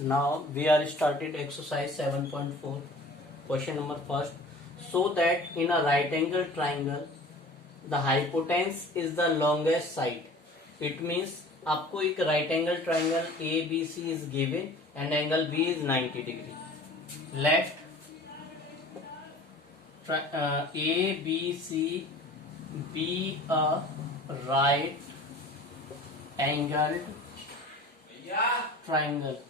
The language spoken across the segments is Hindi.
Now we are started exercise 7.4. Question number first. So that in a right angle triangle, the hypotenuse is the longest side. It means आपको एक right angle triangle ABC is given and angle B is 90 degree. Let ABC be a right angled triangle.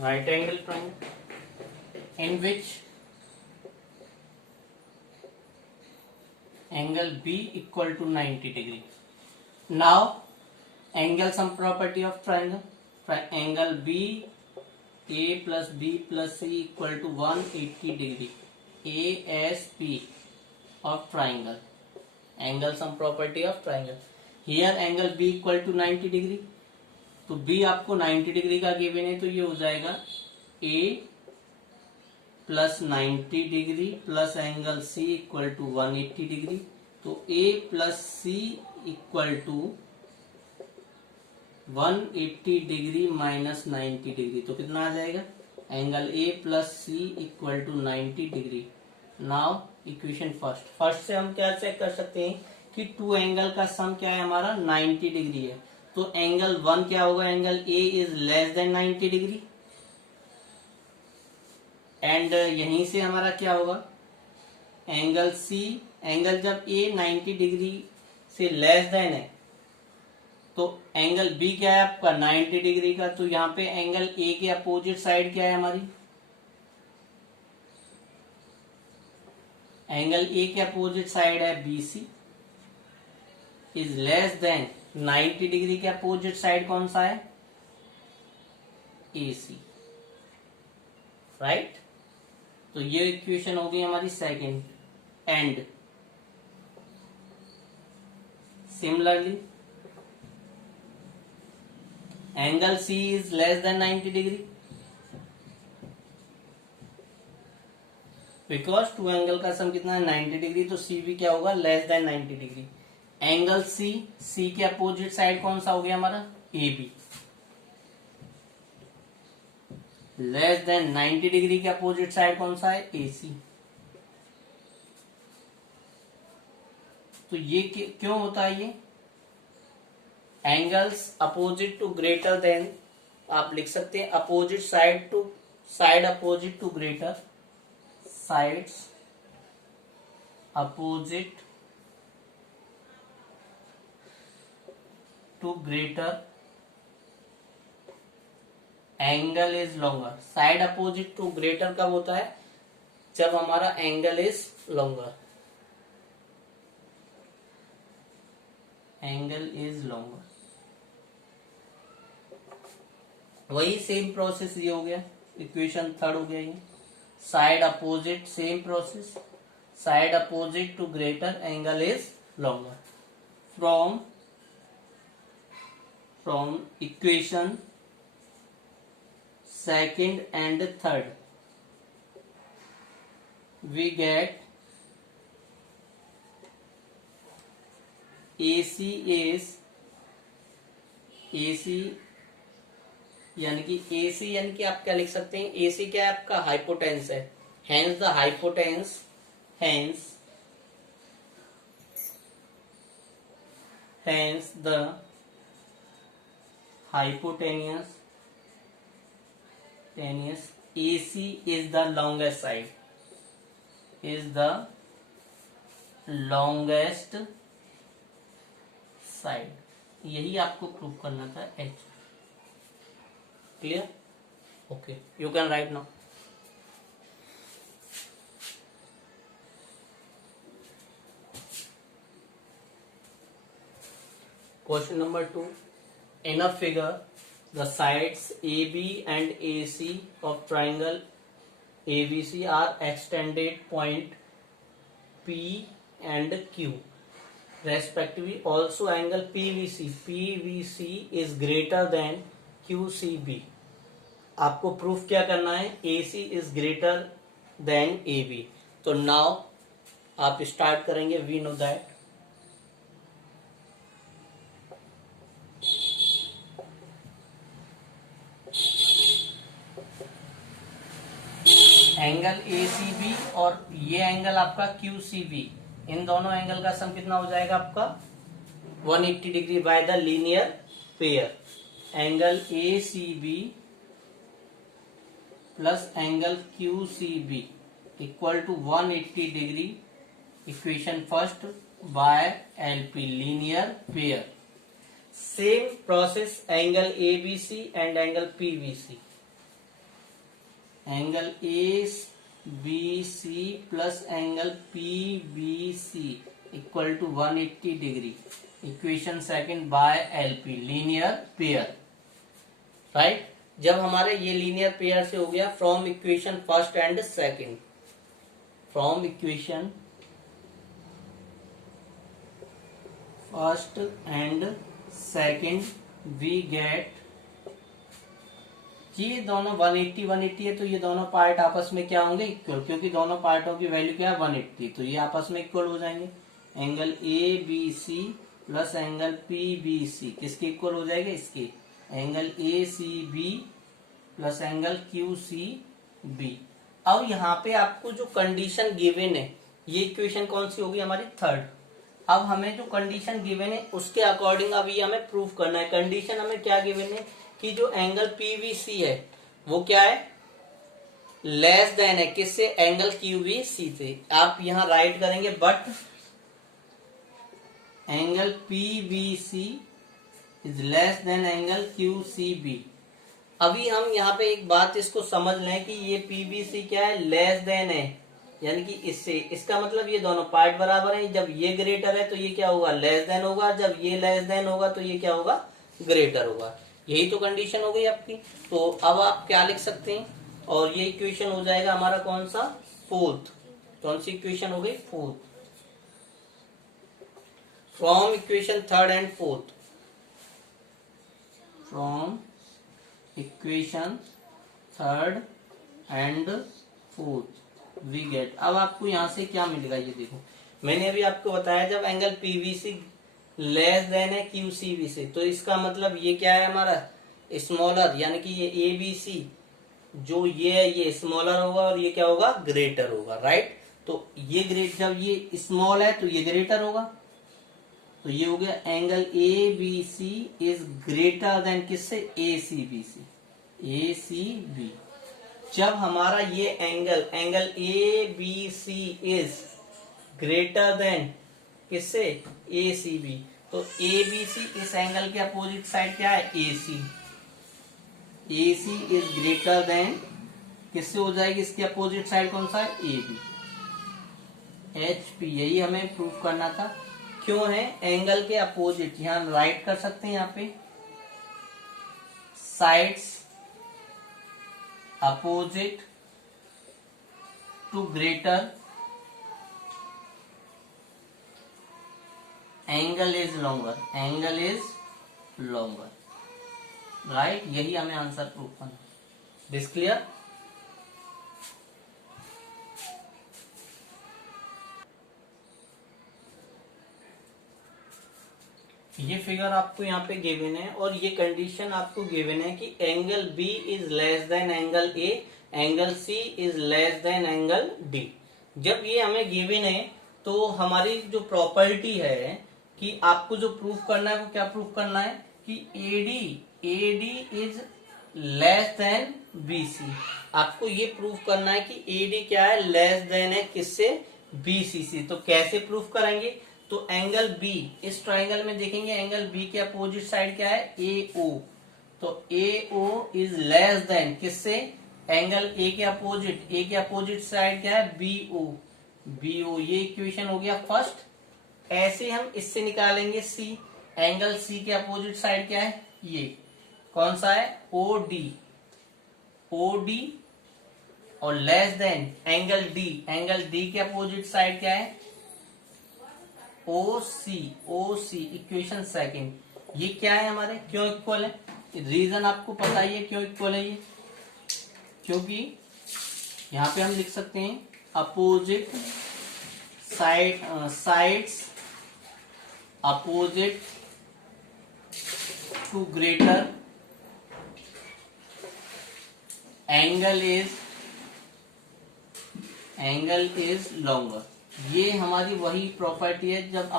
Right angle triangle in which angle B equal to 90 degree. Now angle sum property of triangle. Angle B A plus B plus C equal to 180 degree. ASP of triangle. Angle sum property of triangle. Here angle B equal to 90 degree. तो B आपको 90 डिग्री का गिवन है, तो ये हो जाएगा A plus 90 degree plus angle C equal to 180 degree. तो A plus C equal to 180 degree minus 90 degree. तो कितना आ जाएगा? Angle A plus C equal to 90 degree. Now equation first से हम क्या चेक कर सकते हैं कि टू एंगल का सम क्या है हमारा 90 डिग्री है. तो एंगल 1 क्या होगा? Angle A is less than 90 degree. And यहीं से हमारा क्या होगा? एंगल C, एंगल जब A 90 डिग्री से लेस देन है तो एंगल B क्या है आपका 90 डिग्री का. तो यहाँ पे एंगल A के अपोजिट साइड क्या है हमारी? एंगल A के अपोजिट साइड है BC is less than 90 degree के अपोजिट साइड कौन सा है? AC. राइट. तो ये इक्वेशन हो गई हमारी second. And similarly angle C is less than 90 degree because two angle का सम कितना है 90 डिग्री. तो C भी क्या होगा? Less than 90 degree. Angle C के अपोजिट साइड कौन सा हो गया हमारा? AB. लेस देन 90 डिग्री के अपोजिट साइड कौन सा है? AC. तो ये क्यों होता है? ये angles opposite to greater than, आप लिख सकते हैं opposite side to side opposite to greater, sides opposite to greater angle is longer. Side opposite to greater कब होता है? जब हमारा angle is longer. Angle is longer. वही सेम प्रोसेस ये हो गया. इक्वेशन थर्ड हो गया ये. Side opposite same process. Side opposite to greater angle is longer. From equation second and third we get AC यानी कि आप क्या लिख सकते हैं? AC क्या है आपका? हाइपोटेंस है. hence the hypotenuse hence the hypotenuse AC is the longest side. Is the longest side. यही आपको प्रूव करना था. H. Clear? Okay, you can write now. Question number 2. In a figure, the sides AB and AC of triangle ABC are extended point P and Q respectively. Also angle PVC is greater than QCB. आपको प्रूफ क्या करना है? AC is greater than AB. तो now आप स्टार्ट करेंगे, we know that angle A C B और ये एंगल आपका क्यू सी बी, इन दोनों एंगल का सम कितना हो जाएगा आपका 180 degree by the linear pair. Angle A C B plus angle Q C B equal to 180 degree, equation first by LP linear pair. Same process angle A B C and angle P B C. Angle A B C plus angle P B C equal to 180 degree, equation second by LP linear pair. Right, जब हमारे ये लीनियर पेयर से हो गया from equation first and second, from equation first and second we get, ये दोनों 180 180 है तो ये दोनों पार्ट आपस में क्या होंगे इक्वल, क्योंकि दोनों पार्टों की वैल्यू क्या है 180, तो ये आपस में इक्वल हो जाएंगे। Angle A B C plus angle P B C किसके इक्वल हो जाएगा, इसके। Angle A C B plus angle Q C B. अब यहाँ पे आपको जो कंडीशन गिवन है, ये इक्वेशन कौन सी होगी हमारी थर्ड। अब हमें जो कंडीशन गिवन है उसके अकॉर्डिंग अभी हमें प्रूफ करना है। कंडीशन हमें क्या गिवन है कि जो एंगल पीवीसी है वो क्या है, लेस देन है किससे, एंगल क्यूबीसी से। आप यहां राइट करेंगे but angle PBC is less than angle QCB. अभी हम यहाँ पे एक बात इसको समझ लें कि ये पीबीसी क्या है, लेस देन है, यानी कि इससे, इसका मतलब ये दोनों पार्ट बराबर हैं। जब ये ग्रेटर है तो ये क्या होगा, लेस देन होगा, जब ये लेस देन होगा तो ये क्या होगा, ग्रेटर होगा। यही तो कंडीशन हो गई आपकी। तो अब आप क्या लिख सकते हैं, और ये इक्वेशन हो जाएगा हमारा कौन सा, फोर्थ। कौन सी इक्वेशन हो गई, fourth. From equation third and fourth, from equation third and fourth we get. अब आपको यहां से क्या मिलेगा, ये देखो मैंने अभी आपको बताया जब एंगल पीवीसी लेस देन है क्यूसीबी से, तो इसका मतलब ये क्या है हमारा स्मॉलर, यानी कि ये ए बी सी जो ये है ये स्मॉलर होगा और ये क्या होगा, ग्रेटर होगा। राइट, तो ये ग्रेट, जब ये स्मॉल है तो ये ग्रेटर होगा, तो ये हो गया angle A B C is greater than किससे, A C B C, A C B. जब हमारा ये angle A B C is greater than किससे, ए सी बी, तो ए बी सी इस एंगल के अपोजिट साइड क्या है, ए सी। ए सी इज ग्रेटर देन किससे हो जाएगी, इसके अपोजिट साइड कौन सा है, ए बी, एच पी। यही हमें प्रूफ करना था। क्यों है, एंगल के अपोजिट, यहां राइट कर सकते हैं, यहाँ पे sides opposite to greater angle is longer, angle is longer. Right, यही हमें आंसर प्रूफ करना। This clear. ये फिगर आपको यहाँ पे गिवन है और ये कंडीशन आपको गिवन है कि angle B is less than angle A, angle C is less than angle D. जब ये हमें गिवन है तो हमारी जो प्रॉपर्टी है कि आपको जो प्रूफ करना है वो क्या प्रूफ करना है कि AD is less than BC. आपको ये प्रूफ करना है कि एडी क्या है, लेस देन है किससे, बीसी से। तो कैसे प्रूफ करेंगे, तो एंगल बी, इस ट्राइंगल में देखेंगे एंगल बी के अपोजिट साइड क्या है, ए ओ, तो ए ओ इज लेस देन किससे, एंगल ए के अपोजिट साइड क्या है, बी ओ, बी ओ। ये इक्वेशन हो गया फर्स्ट। ऐसे हम इससे निकालेंगे सी, एंगल सी के अपोजिट साइड क्या है, ये कौन सा है, ओ डी, ओ डी, और लेस देन एंगल डी के अपोजिट साइड क्या है, ओ सी, इक्वेशन सेकंड। ये क्या है हमारे, क्यों इक्वल है, रीजन आपको पता ही है क्यों इक्वल है ये, क्योंकि यहां पे हम लिख सकते हैं opposite sides opposite to greater angle is longer। ये हमारी वही प्रॉपर्टी है जब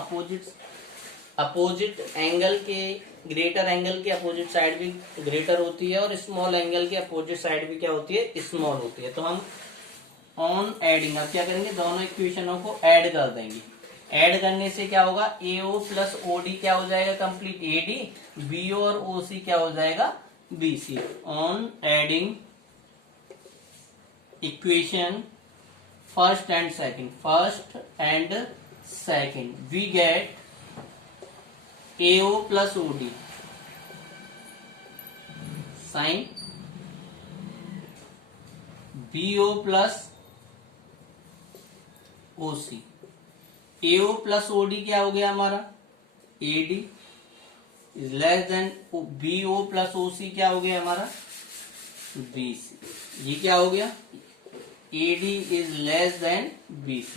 अपोजिट एंगल के ग्रेटर एंगल के अपोजिट साइड भी ग्रेटर होती है और स्मॉल एंगल के अपोजिट साइड भी क्या होती है, स्मॉल होती है। तो हम ऑन एडिंग अब क्या करेंगे, दोनों इक्वेशनों को ऐड कर देंगे। ऐड करने से क्या होगा, AO प्लस OD क्या हो जाएगा, कंप्लीट AD, BO और OC क्या हो जाएगा, BC। On adding equation first and second we get AO plus OD साइन BO plus OC। AO plus OD क्या हो गया हमारा, AD is less than BO plus OC क्या हो गया हमारा, BC। ये क्या हो गया, AD is less then BC,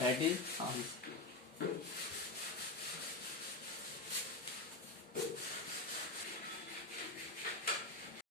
that is answer.